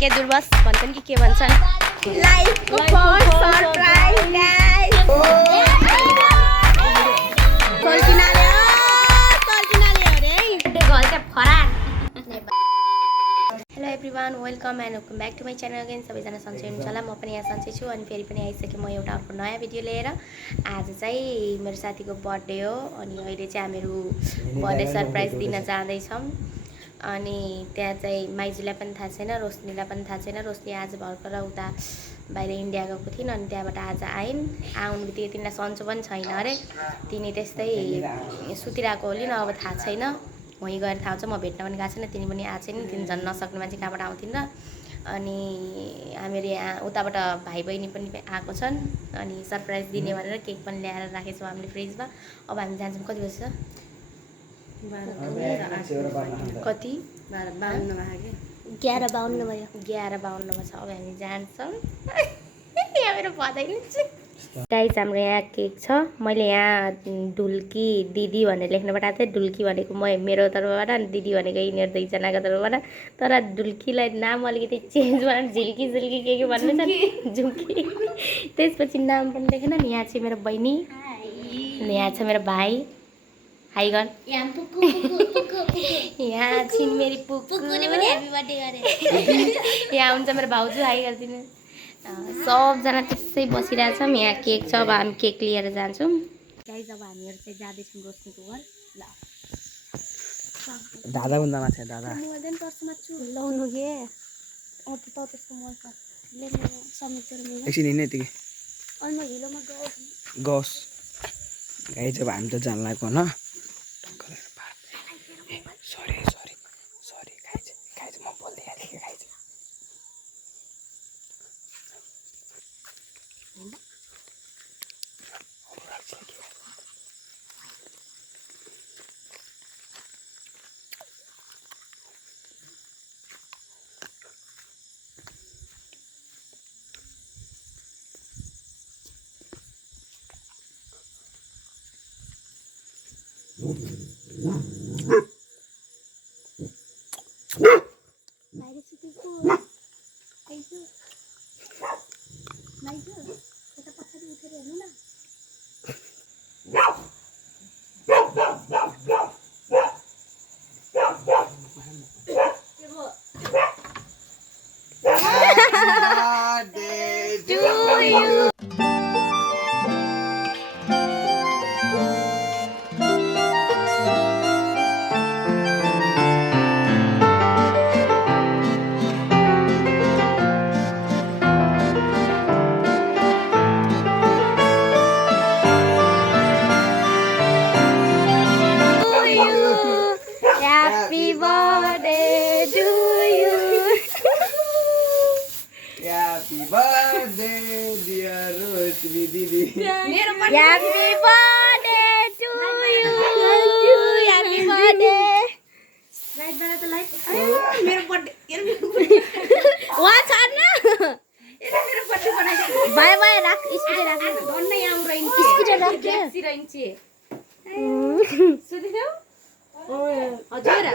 भाग्य दुर्बस भन्छन् कि के भन्छन् लाइफको फर्स्ट सरप्राइज गाइस कल्पनाले अरे घर चाहिँ फराक hello everyone welcome and welcome back to my channel again सबैजना सन्चै हुनुहुन्छ होला म पनि यहाँ सन्चै छु अनि फेरि पनि आइसकेँ म एउटा अर्को नयाँ भिडियो लिएर आज चाहिँ मेरो साथीको बर्थडे हो अनि अहिले चाहिँ हामीहरू बर्थडे सरप्राइज दिन जाँदैछौँ अनि त्यहाँ चाहिँ माइजूलाई पनि थाहा छैन रोशनीलाई पनि थाहा छैन रोशनी आज भर्खर उता बाहिर इन्डिया गएको थिइन् अनि त्यहाँबाट आज आइन् आउनु बित्तिकै तिनीलाई सन्चो पनि छैन अरे तिनी त्यस्तै सुतिरहेको होली न अब थाहा छैन वहीँ गएर थाहा हुन्छ म भेट्न पनि गएको छैन तिनी पनि आएको छैन तिनी झन् नसक्ने मान्छे कहाँबाट आउँथिन् र अनि हामीहरू यहाँ उताबाट भाइ बहिनी पनि आएको छन् अनि सरप्राइज दिने भनेर केक पनि ल्याएर राखेछौँ हामीले फ्रिजमा अब हामी जान्छौँ कति बजी छ कति 11:52 भयो 11:52 छ अब हामी जान्छौँ यहाँ मेरो बधाई गाइस हाम्रो यहाँ केक छ मैले यहाँ ढुल्की दिदी भनेर लेख्न पठाएको थिएँ ढुल्की भनेको मेरो तर्फबाट अनि दिदी भनेको यिनीहरू दुईजनाको तर्फबाट तर ढुल्कीलाई नाम अलिकति चेन्ज गरेर झिल्की झिल्की के भन्नु छ झुम्की त्यसपछि नाम पनि लेखेन नि यहाँ चाहिँ मेरो बहिनी अनि यहाँ छ मेरो भाइ हाई गर यहाँ छिन् मेरी पुक्कु यहाँ हुन्छ मेरो भाउजू हाई गरिदिनु सबजना त्यसै बसिरहेछौँ यहाँ केक छ अब हामी केक लिएर जान्छौँ गाइस अब हामीहरू चाहिँ जाँदैछौँ रोशनीको घर ल दादा भन्दा माथि दादा मर्दैन पर्समा छु लाउनु के त्यस्तो मर्छ समेटेर मेरो एकछिन हिँड्ने यतिकै अनि म हिलोमा गओस् गाई जब हामी त जान लागेको न सरी सरी सरी गाई म बोल्दै हालेँ कि गाई Happy birthday to you. Happy birthday. Light bala to light. मेरो बर्थडे What Anna? मेरो बर्थडे बनाइदिनु Bye bye राख स्पिडे राख. धन्न यहाँ रहिन्छ स्पिडे राख के? रहिन्छ सुदिदेऊ हजुर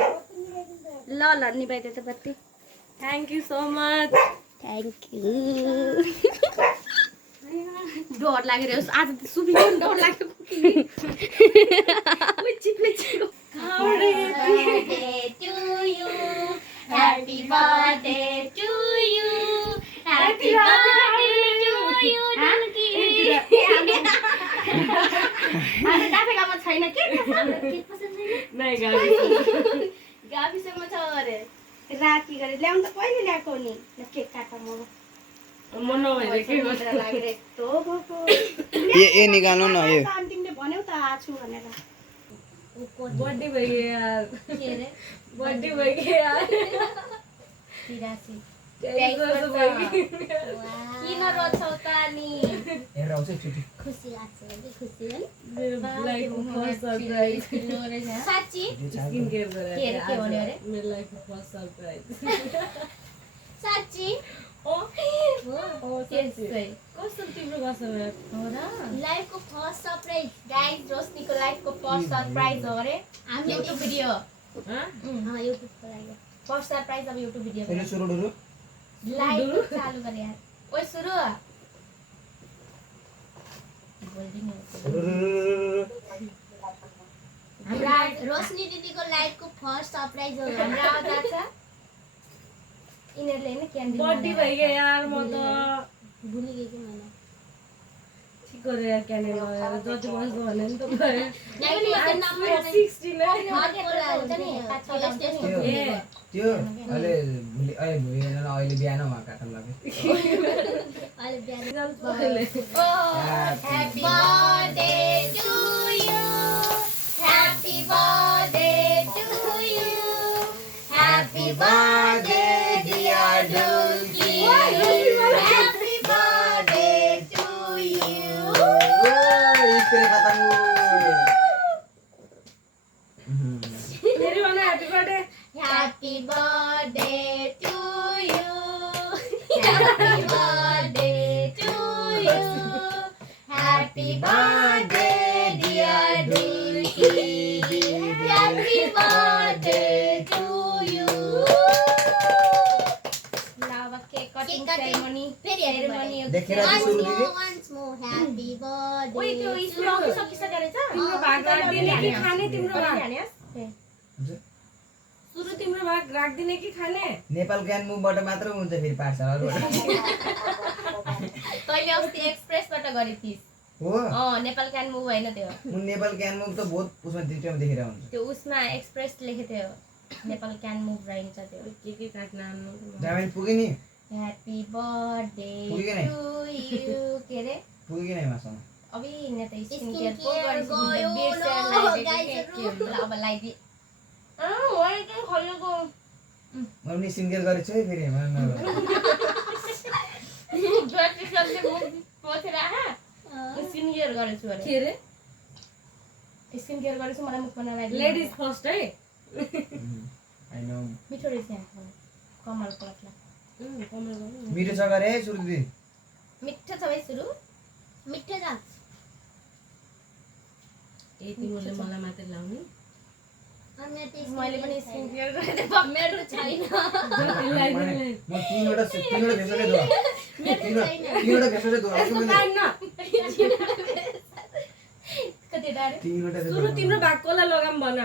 ल निभाइदे त बत्ती thank you so much thank you डर लागेर आज त सुबिलो डर लाग्यो Happy birthday to you. Happy birthday to you. अरे डाफेकामा छैन के पसन्द नहीं गाडी गाविसम्म छ अरे राति गरे ल्याउन त कहिले ल्याएको नि केक काट्न म नभएर के गर्छ लागेर यस्तो भएको ए निकाल्नु न यो तिमीले भन्यौ त आछु भनेर बर्थडे भयो यार के रे बर्थडे भयो यार 83 किन रोछौ त नि हेर आउँछ एकचोटि खुसी लाग्छ नि खुसी है मेरो लाइफको फर्स्ट सरप्राइज साच्ची स्किन केयर गरेर के भन्यो अरे मेरो लाइफको फर्स्ट सरप्राइज साच्ची ओ त्यसै कस्तो तिम्रो गर्छ यार हो र लाइफको फर्स्ट सरप्राइज गाइस रोशनीको लाइफको फर्स्ट सरप्राइज हो अरे हामी युट्युब भिडियो ह युट्युबको लागि फर्स्ट सरप्राइज अब युट्युब भिडियो सुरुडुरु लाइट चालू गरे यार ओइ सुरु हाम्रा रोशनी दिदीको लाइटको फर्स्ट सरप्राइज हो हाम्रो आवाज आछ इनरले हैन क्यान्डी बर्थडे भइगयो यार म त भुलि गए कि मैले ठीक गरे यार क्यान्डल लगाएर जति बस्छ भने नि त गरे नाइट वाला नम्बर 16 है त्यो अहिले अहिले बिहान उहाँ काट्न लाग्यो अहिले बिहान Happy birthday to you. Happy birthday to you. Happy birthday dear Dulki. Happy birthday to you. Spray खत्म मेरी वाला happy birthday Happy birthday to you. Happy birthday to you. Happy birthday dear Dulki. Happy birthday to you. Now a cake cutting ceremony. Ceremony. देखेर चाहिँ सुरु दिदी once more happy birthday ओइ त्यो school आउनु सकिसक्यो रहेछ तिम्रो भाग राख्दिने कि खाने तिम्रो भाग हुन्छ सुरु तिम्रो भाग राख्दिने कि खाने नेपाल ज्ञान मुभबाट मात्र हुन्छ फेरि पाठशालाहरुबाट तैले अस्ति एक्सप्रेसबाट गरे थिइस् हो नेपाल क्यान मुभ हैन त्यो म नेपाल ज्ञान मुभ त बहुत उसमा टिभीमा देखेर हुन्छ त्यो उसमा एक्सप्रेस लेखेको थियो नेपाल क्यान मुभ रहन्छ त्यो के काट्न आउनु जामेन पुग्यो नि ह्यापी बर्थडे पुग्यो नि? टु यु के रे पुग्यो नि मासँग अबि न त स्किन Skin केयर पो care गरिस् गयो बियर न, सेयर लाइदिएको गाइजहरु। के होला अब लाइदि ओइ के खलेको मैले नि सिङ्गल गरेछु है फेरि ब्याट्री चल्ने मुख पोथेर आहा स्किन केयर गरेछु अरे के रे स्किन केयर गरेछु मलाई मुख बनाएर लाइदि लेडिज फर्स्ट है आई नो मिठो रहेछ यहाँ कमल पतला मिठो छ गरे सुरु दिदी मिठो छ भाइ सुरु मिठो छ ए तिमीले मलाई मात्र लाउने अनि त्यस मैले पनि स्किन केयर गरेँ मेरो छैन म तीनवटा भेसोले दो तीनवटा भेसोले दो कति डारे तीनवटा सुरु तिम्रो भाग कसलाई लगाम भन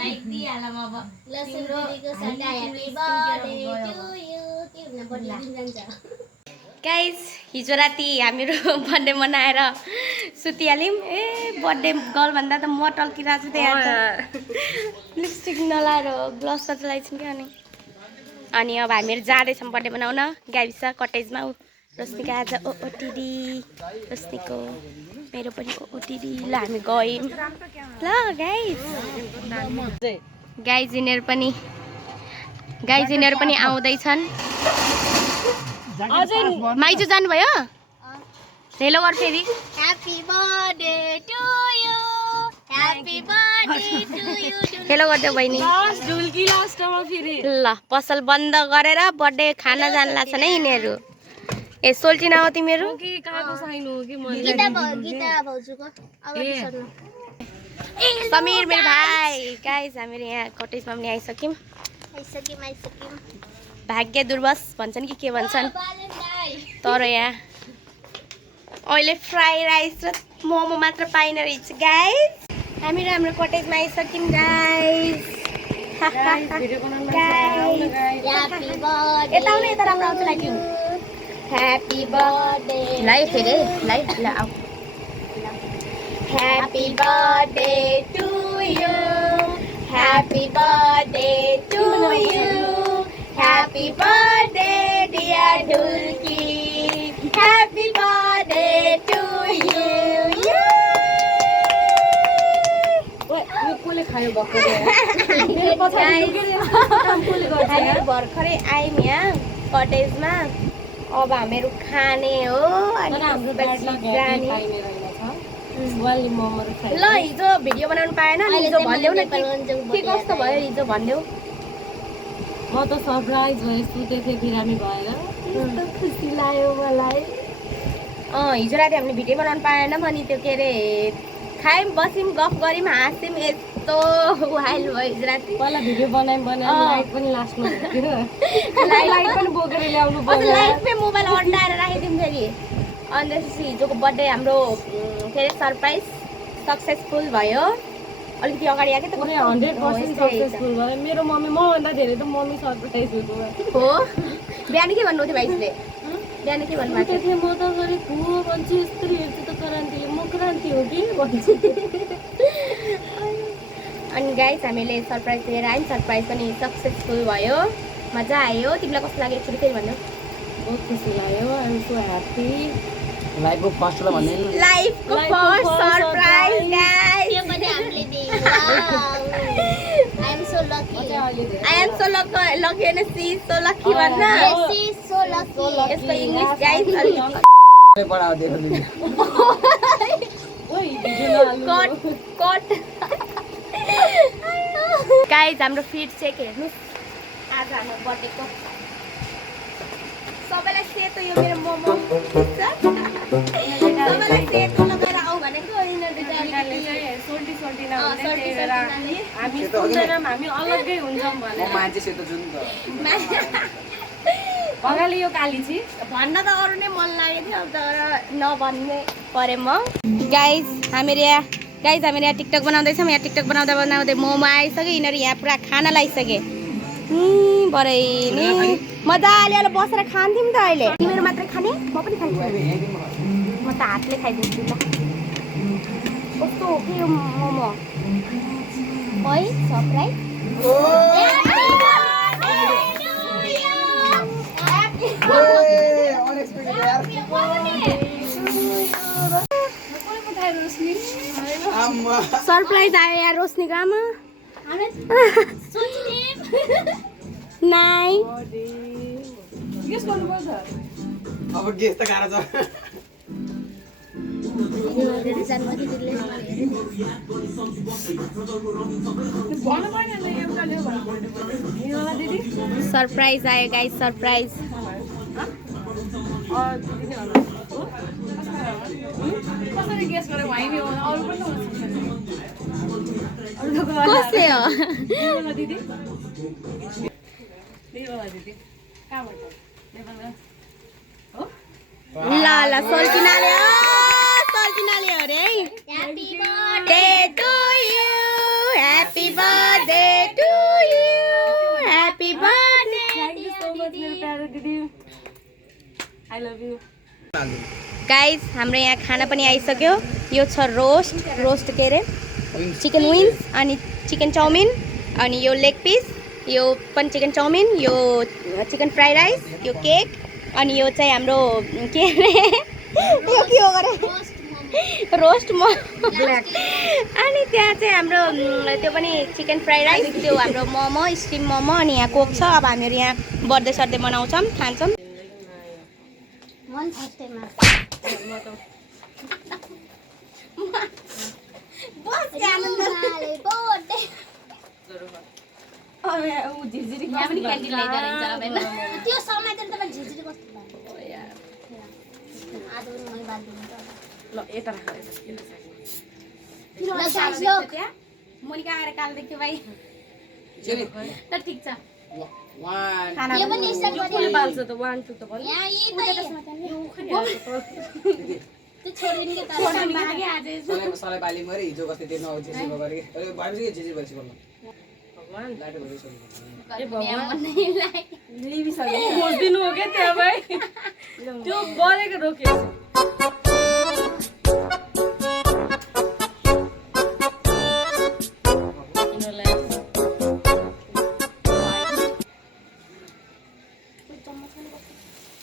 लाइक दिइहालम अब लसन दिदीको सट्टा ह्यापी बर्थडे टु यु के हुन बर्थडे दिन जान्छ गाइज हिजो राति हामीहरू बर्थडे मनाएर सुतिहाल्यौँ ए बर्थडे गर्ल भन्दा त म टल्किरहेको छु त्यहाँ त लिपस्टिक नलाएर ग्लस मात्र लगाइछौँ क्या अनि अब हामीहरू जाँदैछौँ बर्थडे मनाउन गाविस कटेजमा रोशनीको आज ओटिडी रोशनीको मेरो पनि ओटिडी ल हामी गयौँ ल गाइज यिनीहरू पनि आउँदैछन् माइजू जानुभयो हेलो गर फेरि happy birthday to you happy birthday to you hello गरिदेऊ बहिनी ढुल्की लास्टमा फेरि ल पसल बन्द गरेर बर्थडे खाना जान लाग्छन् है यिनीहरू ए सोल्टिना हो तिमीहरू कि काको साइन हो कि मैले गीता भाउजूको अगाडि सर्नु समीर मेरो भाइ गाइस हामीहरू यहाँ कटेजमा पनि आइसक्यौँ आइसक्यौँ भाग्य दुर्वश भन्छन् कि के भन्छन् बालेन्टाइन तर यहाँ अहिले फ्राई राइस र मोमो मात्र पाइन रहेछ गाइस हामीहरू हाम्रो कटेजमा आइसक्यौँ गाइस भिडियो बनाउन ह्यापी बर्थडे यता आउनु यता राम्रो आउँछ लाग्यो ह्याप्पी बर्थडे लाइ फेरि लाइ ल आऊ happy birthday to you happy birthday to you happy birthday dear Dhulki happy birthday to you कसले खायो भएको भर्खरै आयौँ यहाँ कटेजमा अब हामीहरू खाने हो अनि त्यसपछि जाने ल हिजो भिडियो बनाउनु पाएन नि हिजो भनिदेऊ न के कस्तो भयो हिजो भनिदेऊ म त सरप्राइज भए सुतेको थिएँ बिरामी भएर खुसी लाग्यो मलाई हिजो राति हामीले भिडियो बनाउनु पाएनौँ अनि त्यो के अरे खायौँ बस्यौँ गफ गऱ्यौँ हाँस्यौँ कस्तो वाइल्ड भइस राति पहिला भिडियो बनाइम लाइट पनि लास्टमा बोक्यो लाइट पनि बोकेर ल्याउनु पर्यो लाइटमै मोबाइल अड्डाएर राखिदिउँ फेरि अनि त्यसपछि हिजोको बर्थडे हाम्रो के अरे सरप्राइज सक्सेसफुल भयो अलिकति अगाडि आएको त पुरै 100% सक्सेसफुल भयो मेरो मम्मी मभन्दा धेरै त मम्मी सरप्राइज हुनु हो बिहान के भन्नु थियो भाइसले बिहान के भन्नुभएको थियो म त गरेको भन्छु यस्तो हेर्छु त क्रान्तिले म क्रान्ति हो कि भन्छु अनि गाइस हामीले सरप्राइज दिएर आयौँ सरप्राइज पनि सक्सेसफुल भयो मजा आयो तिमीलाई कस्तो लाग्यो एकचोटि फेरि भन्नु बहुत खुसी लाग्यो आइ एम सो ह्याप्पी लाइफको फर्स्ट होला भन्ने लाइफको फर्स्ट सरप्राइज गाइस त्यो पनि हामीले दियौ I am so lucky I am so lucky and see so lucky भन्न सी सो लकी यसको इङ्ग्लिस गाइस बढाउ दिएको दिदी ओइ भिडियो कट कट गाइस हाम्रो फिट चेक हेर्नुस् आज हाम्रो बर्थडेको सबैलाई सेतो यो मेरो मोमो सबैलाई सेतो लगाएर आऊ भनेको सोल्टी हामी सुन्दैनौँ हामी अलग्गै हुन्छौँ म भनेर मान्छे सेतो छु नि त अगाडि यो काली छि भन्न त अरू नै मन लागेको थियो तर नभन्ने परे म गाइस हामीहरू यहाँ टिकटक बनाउँदैछौँ यहाँ टिकटक बनाउँदा बनाउँदै मोमो आइसक्यो यिनीहरू यहाँ पुरा खाना लगाइसके बरै नि मजाले अहिले बसेर खान्थ्यौँ त अहिले तिमीहरू मात्रै खाने म पनि खान्छु म त हातले खाइदिन्छु ल कस्तो हो के यो मोमो है सरप्राइज सरप्राइज आयो यार रोशनीको आमा नाइ अब गेस त गाह्रो छ सरप्राइज आयो गाइस सरप्राइज कसरी गेस गरे होइन अरू पनि कसले हो दिदी दिदी कहाँबाट ल ल सोल्टिनाले अरे है happy birthday to you happy birthday to you happy birthday thank you so much मेरो प्यारो दिदी आई लभ यू गाइस हाम्रो यहाँ खाना पनि आइसक्यो यो छ रोस्ट के अरे चिकन विङ्स अनि चिकन चाउमिन अनि यो लेग पिस यो पनि चिकन चाउमिन यो चिकन फ्राई राइस यो केक अनि यो चाहिँ हाम्रो के अरे यो के हो गरे रोस्ट मोमो अनि त्यहाँ चाहिँ हाम्रो त्यो पनि चिकन फ्राई राइस त्यो हाम्रो मोमो स्टिम मोमो अनि यहाँ कोक छ अब हामीहरू यहाँ बर्थडे सर्डे मनाउँछौँ खान्छौँ मन फस्टेमा झिझिरी यहाँ पनि क्यान्टिन ल्याइदिएर हुन्छ अब होइन त्यो समयमा त झिझिरी कस्तो लाग्यो आज पनि मैले बात दिनु त ल यता राख ल गाइस लो मोनिका आएर काल देख्यो भाइ ल ठिक छ वान यो पनि स्टार्ट कसले गरे बाल्छ त 1 2 त भन्नु यहाँ यी त त्यो छोडिदिनु के त सलाई बाली मरे हिजो कस्तै त्यो नआउ जेसीको गरे अरे भएपछि के जेसी भएपछि गर्नु भगवान लाटो भएपछि गर्नु ए भगवान लिबिसक्यो खोज्दिनु हो क्या त्यहाँ भाइ त्यो बलेको रोक्यो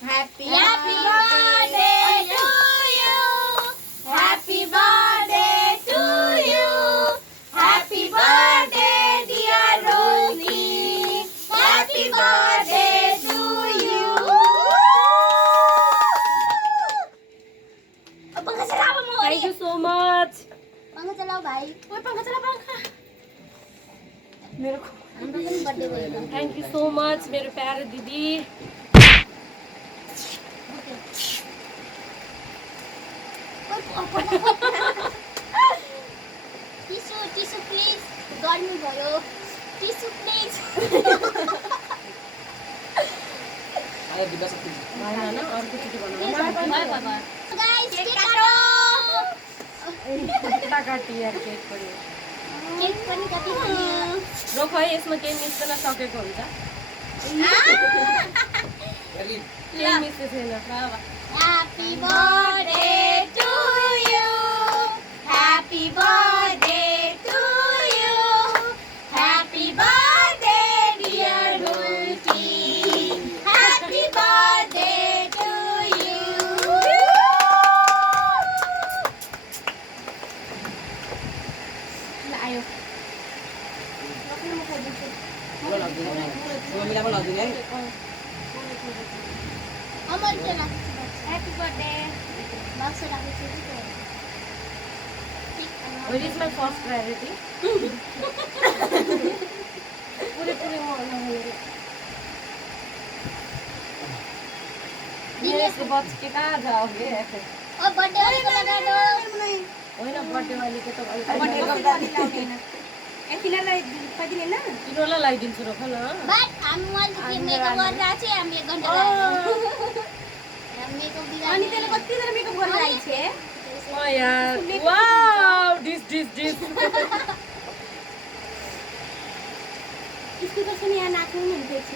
Happy birthday to you. Happy birthday to you. Happy birthday dear Rosie. Happy birthday to you. पंखा चलाओ मोरी थ्याङ्क यू सो मच पंखा चलाओ भाई ओए पंखा चला पंखा मेरो हाम्रो पनि बर्थडे भयो थ्याङ्क यू सो मच मेरो प्यारो दिदी किशोर टिसु प्लिज गर्मी भयो टिसु प्लिज आयो दिबा सक्छु भएन अर्कोचोटि बनाउनु गाइस केक काटो काटी यार केक पनि केक पनि कति खाने रोख है यसमा केही मिस्न सकेको हुन्छ केही मिस्ने छैन Happy birthday to you. Happy birthday to you. Happy birthday dear Dulci. Happy birthday to you. Ayo. मिलाको लगिदिनु है Aman na. Happy birthday. Bakso na ko What is my first priority? पूरे म दिनेशको बच्चा के कहाँ जाओगे Oh, birthday वाले को लगा दो. होइन बर्थडे वालीको त तिनीहरूलाई लगाइदिन्छु रोख न But I'm one to give makeup गरेर चाहिँ हामी 1 घण्टा लाग्यो. मेकअप दिदा अनि त्यसले कति जरा मेकअप गर्न लागिछ के ओ यार वाउ दिस इसको त सुनि यहाँ नाच्नु नि हुन्छ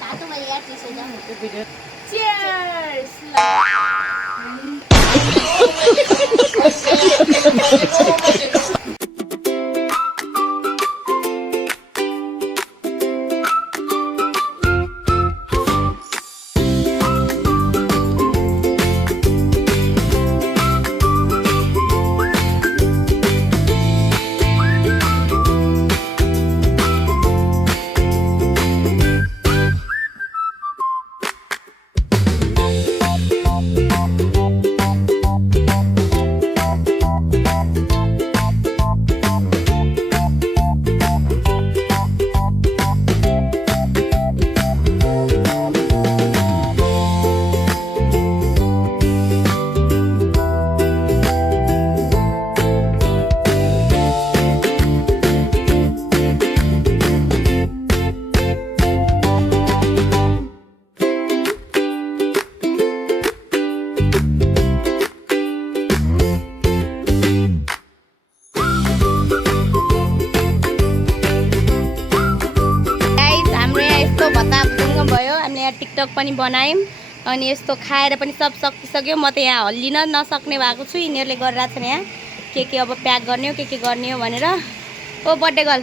तातो भयो यार त्यसो त भिडियो Cheers! टिकटक पनि बनायौँ अनि यस्तो खाएर पनि सब सकिसक्यो म त यहाँ हल्लिन नसक्ने भएको छु यिनीहरूले गरिरहेको छन् यहाँ के अब प्याक गर्ने हो के गर्ने हो भनेर ओ बर्थडे गर्ल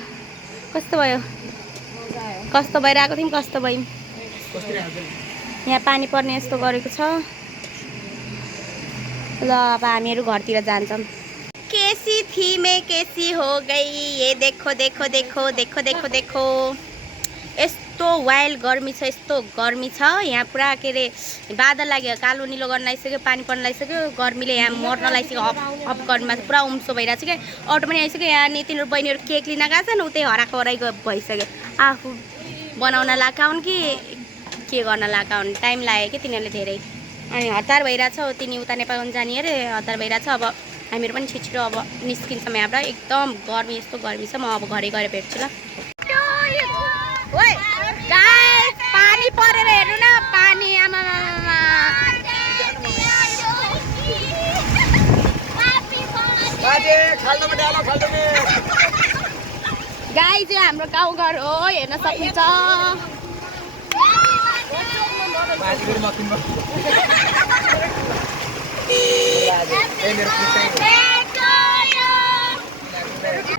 कस्तो भयो कस्तो भइरहेको थियौँ कस्तो भयौँ यहाँ पानी पर्ने यस्तो गरेको छ ल अब हामीहरू घरतिर जान्छौँ कैसी थी मैं कैसी हो गई ये देखो देखो देखो देखो देखो देखो यस्तो वाइल्ड गर्मी छ यस्तो गर्मी छ यहाँ पुरा के अरे बादल लाग्यो कालो निलो गर्न लागिसक्यो पानी पर्न लागिसक्यो गर्मीले यहाँ मर्न लागिसक्यो अप गर्मीमा पुरा उम्सो भइरहेको छ क्या अटो पनि आइसक्यो यहाँ अनि तिनीहरू बहिनीहरू केक लिन गएको छ न उतै हराएको हराइको भइसक्यो आफू बनाउन लाएका हुन् कि के गर्न लाएका हुन् टाइम लाग्यो कि तिनीहरूले धेरै अनि हतार भइरहेछ तिनी उता नेपाल जाने अरे हतार भइरहेछ अब हामीहरू पनि छिटो अब निस्किन्छौँ यहाँबाट एकदम गर्मी यस्तो गर्मी छ म अब घरै गएर भेट्छु ल ओइ गाइस पानी परेर हेर्नु न पानी आमा बाजे खाल्डोमा डालो खाल्डोमा गाई चाहिँ हाम्रो गाउँघर हो हेर्न सकिन्छ बाजे फेरि मकिन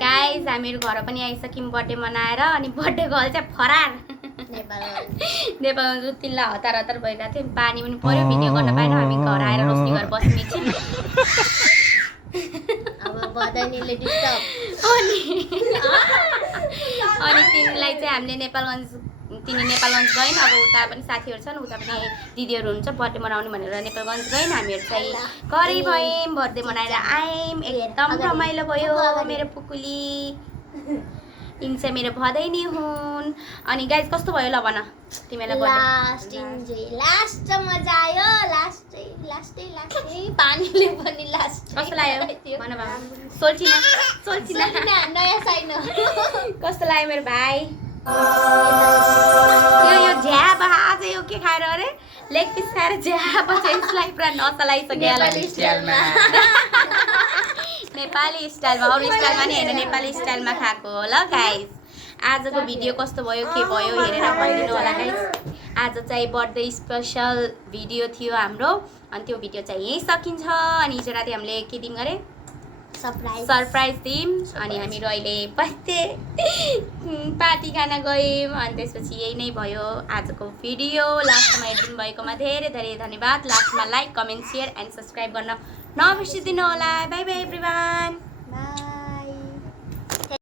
गाइस हामीहरू घर पनि आइसक्यौँ बर्थडे मनाएर अनि बर्थडे गर्ल चाहिँ फरार नेपालमा जुत्तिला हतार हतार भइरहेको थियो पानी पनि पर्यो भिडियो गर्न पाएन हामी घर आएर रोस्नी गरेर बस्ने एकछिन अब बधाईले डिस्टर्ब अनि तिमीलाई चाहिँ हामीले तिनी नेपालगञ्ज गयौँ अब उता पनि साथीहरू छन् उता पनि दिदीहरू हुन्छ बर्थडे मनाउने भनेर नेपालगञ्ज गयौँ हामीहरू चाहिँ घरै भयौँ बर्थडे मनाएर आयौँ एकदम रमाइलो भयो मेरो पुकुली यिनी चाहिँ मेरो भदैनी हुन् अनि गाइज कस्तो भयो ल भन तिमीलाई लास्ट मजा आयो लास्ट लास्टै पानीले पनि लास्ट कस्तो लाग्यो भन भन सोल्टिना नयाँ छैन कस्तो लाग्यो मेरो भाइ यो झ्याब आज यो के खाएर अरे लेग पिस खाएर झ्याब चाहिँ यसलाई पुरा नचलाइसक्यो नेपाली स्टाइलमा अरू स्टाइलमा नि होइन नेपाली स्टाइलमा खाएको हो ल गाइस आजको भिडियो कस्तो भयो के भयो हेरेर भनिदिनु होला गाइस आज चाहिँ बर्थडे स्पेसल भिडियो थियो हाम्रो अनि त्यो भिडियो चाहिँ यहीँ सकिन्छ अनि हिजो राति हामीले के दिउँ गरे सरप्राइज दिउँ अनि हामीहरू अहिले बर्थडे पार्टी खान गयौँ अनि त्यसपछि यही नै भयो आजको भिडियो लास्टमा हेरिदिनु भएकोमा धेरै धेरै धन्यवाद लास्टमा like comment share and subscribe गर्न नबिर्सिदिनु होला बाई बाई एभ्रिवान